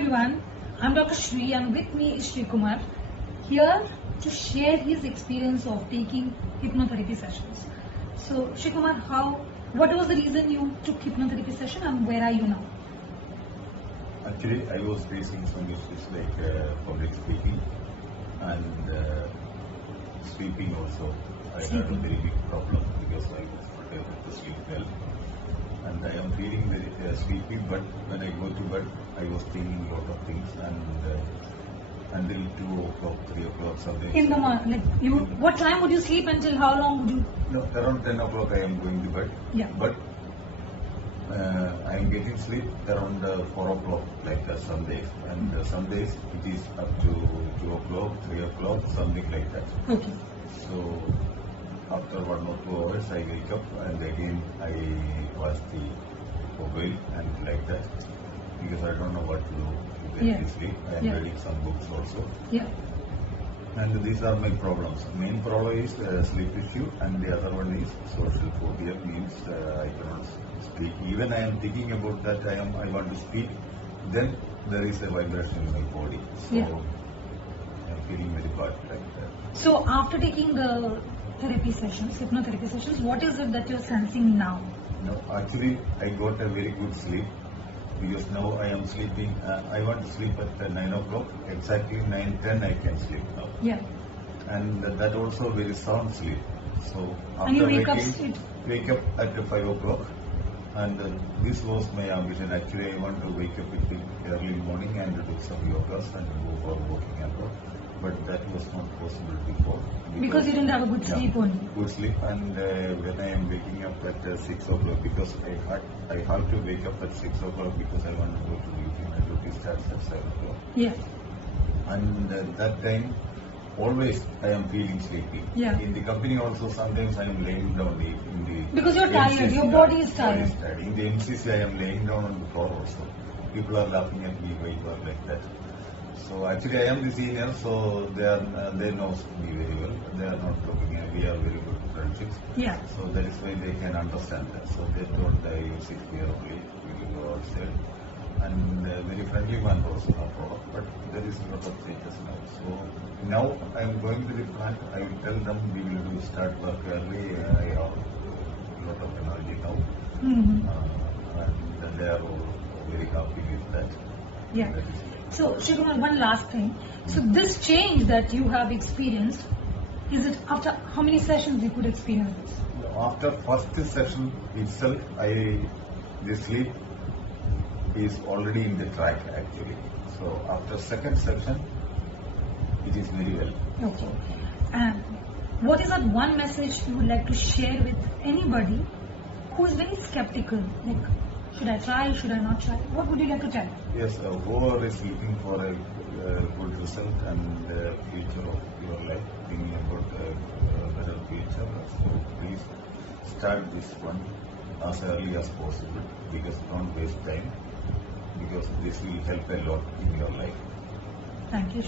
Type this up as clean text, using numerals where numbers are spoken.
everyone, I'm Dr. Shri and with me is Shri Kumar here to share his experience of taking hypnotherapy sessions. So Shri Kumar, what was the reason you took hypnotherapy session and where are you now? Actually, I was facing some issues like public speaking and sleeping also. I had a very big problem because I was not able to sleep well. And I am feeling very sleepy, but when I go to bed, I was thinking a lot of things until 2 o'clock, 3 o'clock, something. In the morning, what time would you sleep until how long would you? No, around 10 o'clock I am going to bed. Yeah. But I am getting sleep around 4 o'clock, like some days. And some days it is up to 2 o'clock, 3 o'clock, something like that. Okay. So after 1 or 2 hours, I wake up and again I watch the mobile and like that because I don't know what to do to get to sleep. I am reading some books also. Yeah. And these are my problems. Main problem is sleep issue, and the other one is social phobia. Means I cannot speak. Even I am thinking about that. I want to speak. Then there is a vibration in my body. So I am feeling very bad like that. So after taking the therapy sessions, hypnotherapy sessions, what is it that you're sensing now? No, actually, I got a very good sleep because now I am sleeping. I want to sleep at 9 o'clock. Exactly 9:10 I can sleep now. Yeah. And that also very sound sleep. So And you after wake up at 5 o'clock. And this was my ambition. Actually, I want to wake up in the early morning and do some yogas and go for walking and all. But that was not possible before. Because you didn't have a good sleep only. Good sleep, and when I am waking up at 6 o'clock, because I have to wake up at 6 o'clock because I want to go to duty. My duty starts at 7 o'clock. Yeah. And that time, always I am feeling sleepy. Yeah. In the company also, sometimes I am laying down in the because you're MCC, tired, your body is tired. In the MCC, I am laying down on the floor also. People are laughing at me why you are like that. So actually, I am the senior, so they know me very well. They are not talking. We are very good friendships. Yeah. So that is why they can understand that. So they told you sit here only, we will go outside. And very friendly man also, no problem. But there is a lot of changes now. So now I am going to the plant. I will tell them we will start work early. I have a lot of energy now. And they are all very happy with that. Yeah. So, Shikumar, one last thing. So, this change that you have experienced, is it after how many sessions you could experience this? After first session itself, the sleep is already in the track actually. So, after second session, it is very well. Okay. And what is that one message you would like to share with anybody who is very skeptical? Like, should I try? Should I not try? What would you like to tell? Yes, whoever is looking for a good result and future of your life, thinking about a better future, so please start this one as early as possible because don't waste time because this will help a lot in your life. Thank you.